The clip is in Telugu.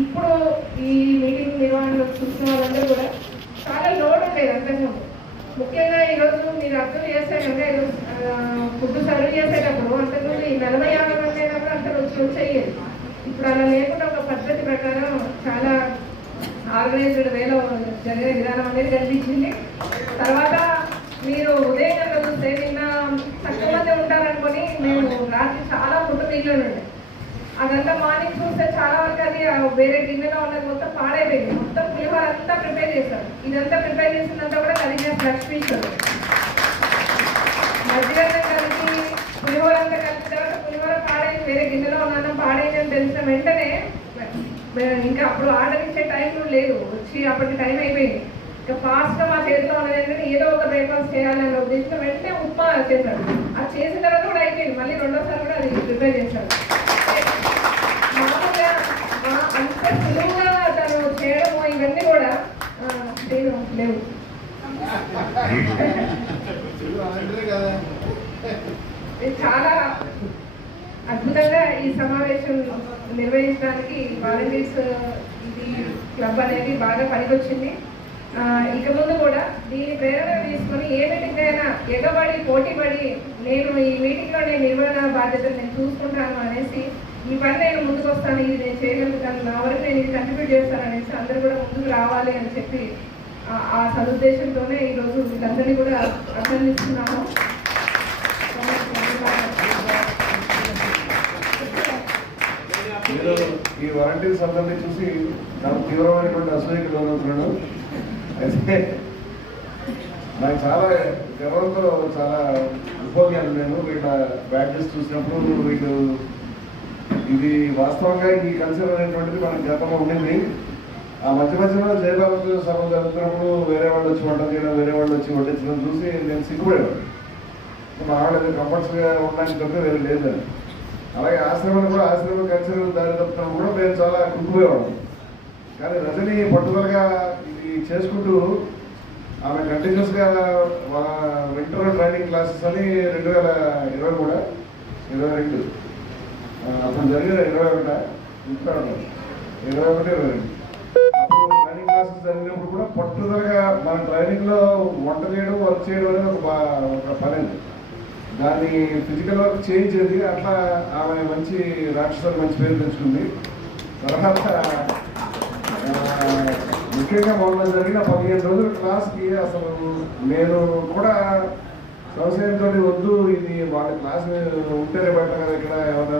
ఇప్పుడు ఈ మీటింగ్ నిర్వహణలో చూసిన వాళ్ళందరూ కూడా చాలా లోడ్ ఉండేది అంతకుముందు. ముఖ్యంగా ఈరోజు మీరు అర్థం చేస్తారంటే ఫుడ్ సర్వ్ చేసేటప్పుడు అంతకుముందు ఈ 40-50 మంది అయినప్పుడు అంత వచ్చేది. ఇప్పుడు అలా లేకుండా ఒక పద్ధతి ప్రకారం చాలా ఆర్గనైజ్డ్ వేలో జరిగే విధానం అనేది కనిపించింది. తర్వాత మీరు ఉదయం కనుక చూస్తే నిన్న తక్కువ మంది ఉంటారనుకొని మేము రాత్రి చాలా ఫుడ్ మిగిలి అదంతా మార్నింగ్ చూస్తే చాలా వరకు అది వేరే గిన్నెలో ఉన్నది మొత్తం పాడైపోయింది. మొత్తం పులిహోర అంతా ప్రిపేర్ చేస్తారు. ఇదంతా ప్రిపేర్ చేసినంతా కూడా కలిసి లక్ష్మీశ్వరు మధ్యాహ్నం కలిసి పులిహోర అంతా కలిసిన తర్వాత పులిహోర పాడైంది, వేరే గిన్నెలో ఉన్న పాడైంది అని తెలిసిన వెంటనే ఇంకా అప్పుడు ఆర్డర్ ఇచ్చే టైం లేదు, వచ్చి అప్పటికి టైం అయిపోయింది. ఇంకా ఫాస్ట్గా మా చేతిలో ఉన్నది ఏంటంటే ఏదో ఒక బ్రేక్ఫాస్ట్ చేయాలని ఉద్దేశం వెంటనే ఉప్మా చేశాడు. అది చేసిన తర్వాత కూడా అయిపోయింది, మళ్ళీ రెండోసారి కూడా అది ప్రిపేర్ చేశాడు. మామూలుగా అంత సులువుగా తను చేయడము ఇవన్నీ కూడా లేవు. చాలా అద్భుతంగా ఈ సమావేశం నిర్వహించడానికి వాలంటీర్స్ ఇది క్లబ్ అనేది బాగా పనికొచ్చింది. ఇక ముందు కూడా దీని ప్రేరణ తీసుకొని ఏ మీటింగ్ అయినా ఎగబడి పోటీపడి నేను ఈ మీటింగ్లో నేను నిర్వహణ బాధ్యతలు నేను చూసుకుంటాను అనేసి ఈ పని నేను ముందుకు వస్తాను, ఇది నేను చేయగలుగుతాను, నా వరకు నేను ఇది కంట్రిబ్యూట్ చేస్తాను అనేసి అందరూ కూడా ముందుకు రావాలి అని చెప్పి ఆ సదుద్దేశంతోనే ఈరోజు వీళ్ళందరినీ కూడా అభినందిస్తున్నాము. ఈ వాలంటీర్స్ అందరినీ చూసి నాకు తీవ్రమైనటువంటి అసూయకు లోనవుతున్నాను. అయితే నాకు చాలా గర్వంతో చాలా ఉపయోగాలు నేను వీళ్ళ బ్యాడ్జెస్ చూసినప్పుడు వీళ్ళు ఇది వాస్తవంగా ఈ కల్చర్ అనేటువంటిది మనకు గతంలో ఉండింది. ఆ మధ్య మధ్యలో జయబాబు సభ జరుగుతున్నప్పుడు వేరే వాళ్ళు వచ్చి వంట చేయడం, వేరే వాళ్ళు వచ్చి వడ్డించడం చూసి నేను సిగ్గుపడేవాడు. మా వాళ్ళు కంపల్సరీగా ఉండడానికి తప్ప వేరే లేదని. అలాగే ఆశ్రమాలు కూడా ఆశ్రమ కల్చర్ దారి తప్పుతున్నప్పుడు కూడా మేము చాలా కుంగిపోయేవాళ్ళం. కానీ రజని పట్టుదలగా ఇది చేసుకుంటూ ఆమె కంటిన్యూస్గా వింటర్ ట్రైనింగ్ క్లాసెస్ అని 2020 కూడా 22 అప్పుడు జరిగిన 21 అప్పుడు ట్రైనింగ్ క్లాసెస్ జరిగినప్పుడు కూడా పట్టుదలగా మన ట్రైనింగ్లో వంట చేయడం, వర్క్ చేయడం అనేది ఒక పని. దాన్ని ఫిజికల్ వర్క్ చేయించేది. అట్లా ఆమె మంచి రాక్షసులు మంచి పేరు తెచ్చుకుంది. తర్వాత ముఖ్యంగా మొన్న జరిగిన 15 రోజుల క్లాస్కి అసలు నేను కూడా సంశయంతో వద్దు, ఇది వాళ్ళ క్లాస్ ఉంటేనే బయట కదా ఇక్కడ ఏమన్నా